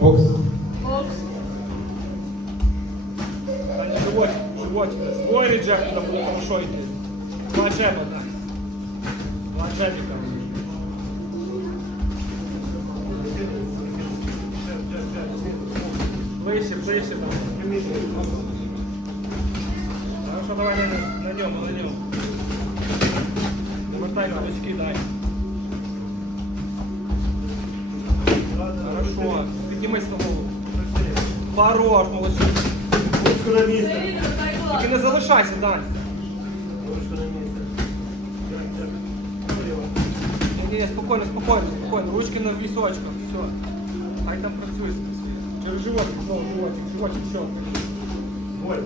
Бокс. Бокс. Далі животик, животик. Двоє джек туди буде хорошо йти. Два джеба, так. Два джебіка. Ближче, ближче там. Хорошо, давай на, на ньому, на ньому. Навертай на очки, дай. Хорошо. Піднімись на голову. Хорош, молодчик. Ручку на місце. Сильно, дай Тільки кулак. не залишайся, Дань. Ручку на місце. Ні, ні, спокійно, спокійно, спокійно. Ручки на вісочках, все. Хай там працює. Через животик, знову животик, животик, все. Боль.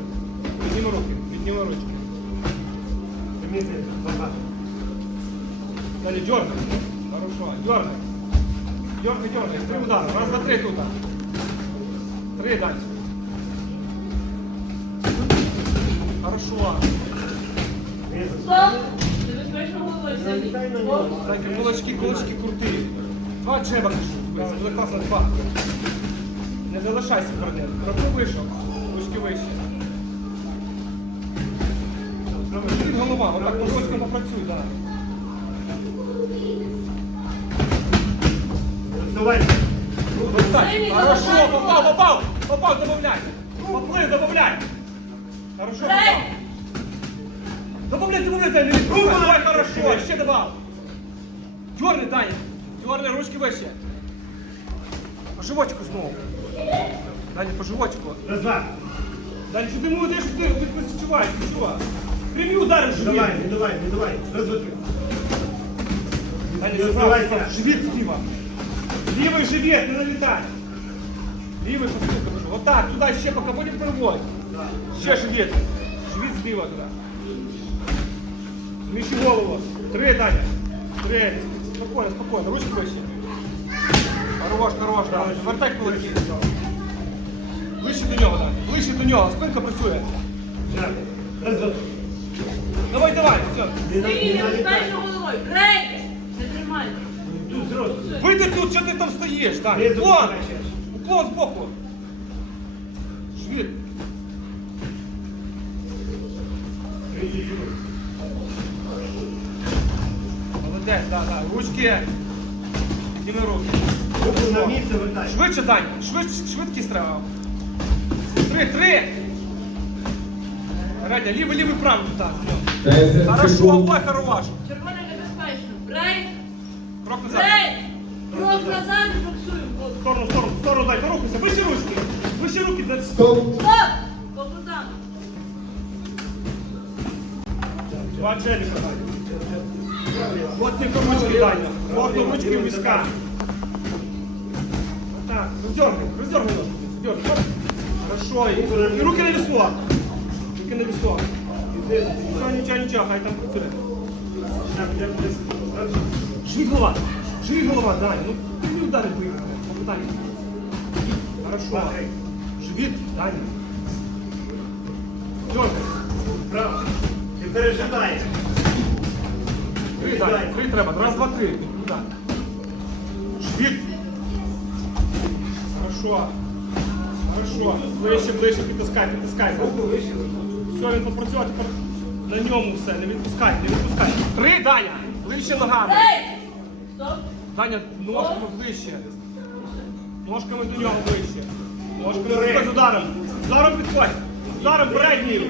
Підніми руки, підніми ручки. Місце. Ага. Далі дергай. Хорошо, дергай. Дергай, дергай. Три удара. Раз, два, три тут. Три далі. Хорошо. Так, кулачки, кулачки крути. Два джеба. Це буде класно два. Не залишайся перед ним. Роби вийшов. Ручки вище. Голова, отак носочком попрацюй, так. Доставайте. Хорошо, попав, попав, попав, добавляй. Поплив, добавляй. Хорошо, попав. Грай. Добавляй, добавляй, Даня. Руку давай, хорошо, ще добав. Дерни, Даня. Дерни, ручки вище. По животику знову. Даня, по животику. Назад. Далі що ти молодиш, ти відчуваєш, ти що? Прямі удари в Не живіт. давай, не давай, не давай. Розвитки. Далі Не справа, здавайся. живіт зліва. Лівий живіт, не налітай. Лівий поступка кажу. Отак, туди ще поки потім переводь. Ще живіт. Живіт зліва туди. Зміщи голову. Три, Даня. Три. Спокійно, спокійно. Ручки вище. Хорош, хорош, да. Вертай кулаки. Ближче до нього, Даня. Ближче до нього. Спинка працює. Розвитки. Давай, давай. Все. Не на- Сильний, не налітай. небезпечно головою. Грай. Не тримай. Тут зрост. Вийди тут, що ти там стоїш, Даня. Не Уклон збоку. Швид. Молодець, так, так. Ручки. Підніми руки. Руку на місце вертай. Швидше, Дань. Швидше, швидкість треба. Три, три. Радя, лівий, лівий, правий так, Хорошо, обой хорош. Червоне небезпечно. Грай. Крок назад. Грай. Крок назад і боксуємо. В сторону, в сторону, в сторону, дай, порухайся. Вище ручки. Вище руки. дай. Стоп. Стоп. Покутам. Два джеліка, Даня. Вот не ручки, Даня. Вот ручки в висках. Так, раздергай, раздергай ножку. Дергай. Хорошо. И, и руки на весло. Руки на весло. Ничего, ничего, ничего, хай там працює. Живи голова. Живи голова, Даня. Ну, ты не удари бий. Попитання. Хорошо. Живіт, Даня. Дергай. Право. Ти пережидаєш. Три, Даня. Три треба. Раз, два, три. Да. Живіт. Хорошо. Хорошо. Ближче, ближче, підтискай, підтискай. Руку вище. Все, він попрацював тепер на ньому все. Не відпускай, не відпускай. Три, Даня. Ближче ногами. Стоп. Даня, ножками ближче. Ножками до нього ближче. Ножками підходь з ударом. З Ударом підходь. З Ударом переднім.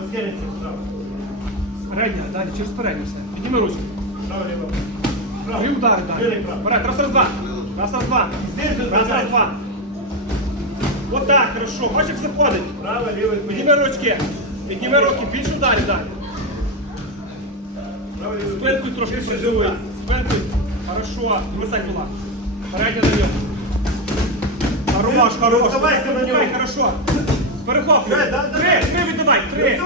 Розкинеться вправо. Передня, Даня, через передню все. Підніми ручку. Право, ліво. Три удари, Лівий, Даня. Вперед, раз, раз, два. Раз, раз, два. Раз, раз, два. Вот так, хорошо. Як заходить. Право, лівий, Підніми ручки. Підніми руки, більше ударів, Даня. Лівий. Трошки працює. Спинкою. Хорошо. Висай кулак. Передня на ньому. Хорош, хорош. Доставайся на нього. Хорошо. Перехоплюй. Три, три віддавай. Три.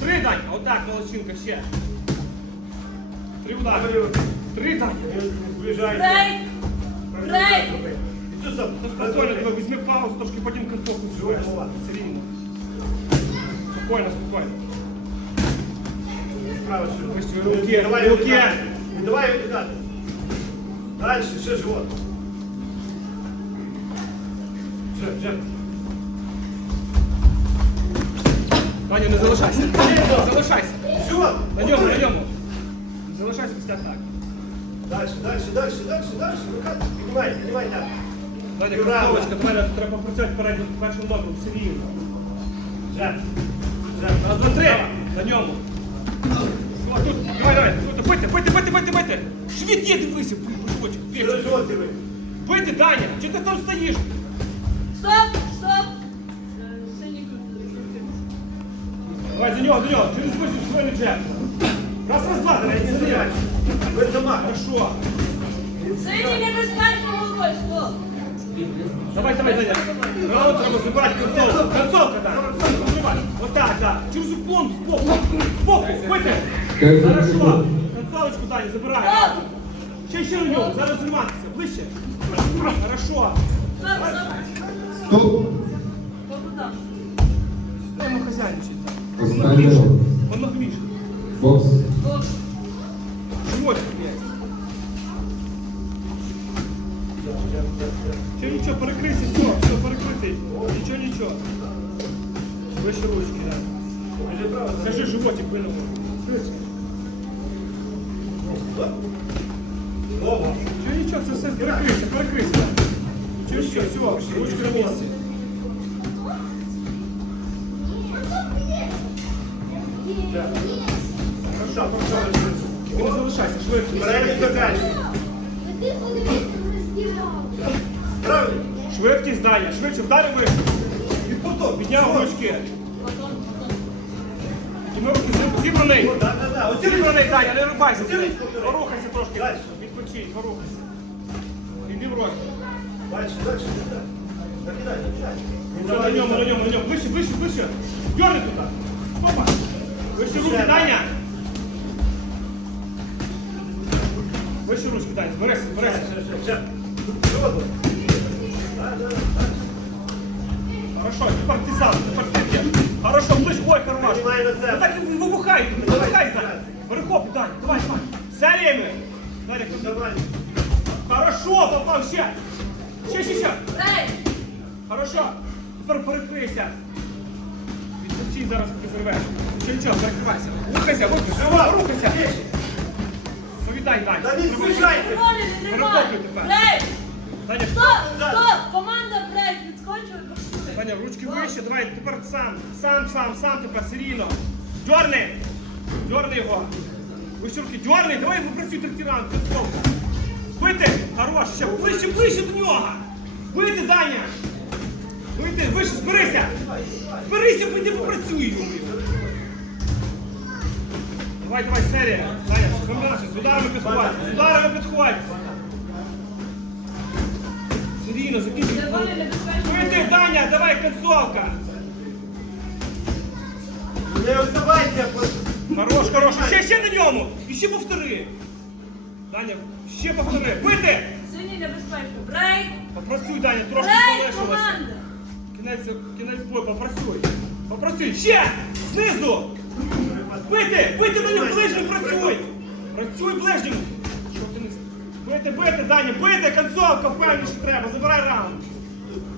Три, Дань. Отак, молодчинка, ще. Три удари. Три, Дань. Зближайся. Сам. Спокійно, тебе візьми паузу, трошки потім концовку зробиш. Все рівно. Спокійно, спокійно. Справа, що. Вище руки, Давай, руки. давай. Не давай його кидати. Далі, ще живот. Вже, вже. Даня, не залишайся. Залишайся. Живот. На ньому, на ньому. Залишайся після так. Далі, далі, далі, далі, далі. Рука. Піднімай, піднімай, так. Даня, Браво. кросовочка, до мене треба працювати переднім першим номером, Сергію. Вже. Вже. Раз, два, три. На ньому. О, тут, давай, давай. Тут, бити, бити, бити, бити, бити. Швид є, дивися, пушочок. Через живот тебе. Бити, Даня, чи ти там стоїш? Стоп! Стоп! Е, Синій кут. Давай, за нього, за нього. Через висів свою джеб. Раз, раз, два, давай, не стоять. Без замаха. Хорошо. Синій небезпечно головою, стоп! Давай, давай, Даня. Рано треба забрати концовку. Концовка, так. Закривай. Отак, так. Через уклон, збоку. Збоку, бити. Хорошо. Концовочку, Даня, забирай. Ще, ще ньому. Зараз займатися. Ближче. Хорошо. Стоп. Дай ему хозяйничать. Он Останній Он нахмишь. Бокс. Бокс. Блядь. Че ничего, перекрийся, все, все, перекритий. Ничего, ничего. Вище ручки, да. Скажи животик винул. Довго. Че ничего, це все, перекрийся, перекрийся. Че ничего, все, ручки на місці. Хорошо, хорошо. Тільки не залишайся, швидше. Передній заканчуй. Правильно? Швидкість Даня, швидше, вдарив вище. І потом. Підняв ручки. Зібраний. Зібраний, Даня, не рубайся. Порухайся трошки. Відпочинь, порухайся. Іди в рост. Дальше, дальше. Накидай, накидай. На ньому, на ньому, на ньому. Вище, вище, вище. Дерни туди. Стопа. Вище руки, Даня. Вище ручки, Даня. Зберися, зберися. Хорошо, тепер ти сам, тепер ти. Хорошо, ближче. Ой, хорошо. Піднімай. Ну так і вибухай, не вибухай, давай. Даня. Перехоплю, Даня. Давай, давай. Серіями. Даня, хто Давай. Хорошо, попав ще. Ще, ще, ще. Хорошо. Тепер перекрийся. Відпочинь, зараз призервеш. Ще нічого, перекривайся. Рухайся, рухайся, рухайся. Повідай, Дань. Та не! Перехоплюй тепер. Даня, боксує. Ручки вище, давай тепер сам. Сам, сам, сам тепер, серійно. Дьорни. Дьорни його. Вище руки, дьорни, давай попрацюй трактиран, підсовку. Бити, хорош, ще ближче, ближче до нього. Бити, Даня. Бити, вище, зберися. Зберися, бити, попрацюй. Давай, давай, серія. Даня, комбінація, з ударами підходь, з ударами підходь. Серійно, закінчуй. Червоний небезпечно. Даня, давай, концовка. Не оставайся. Хорош, хорош. Ще, ще на ньому. І ще повтори. Даня, ще повтори. Бити! Синій небезпечно. Брейк! Попрацюй, Даня, трошки Брейк, команда! Кінець, кінець бою, попрацюй. Попрацюй. Ще! Знизу! Бити! Бити на ньому, ближнім працюй! Працюй ближнім! Що ти. Бити, бити, Даня, бити! Концовка, впевненіше треба, забирай раунд.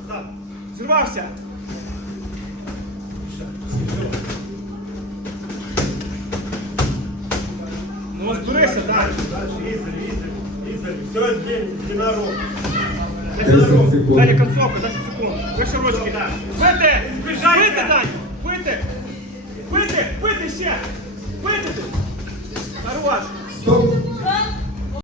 Так. Зірвався. Ну, зберися, Даня. Дальше, Изель, Изель, Изель. Все, день, единорог. 10 секунд. Далі концовка, 10 секунд. Вище ручки. Так. Бити! Бити, Дань! Бити! Бити! Бити ще! Бити тут! Хорош!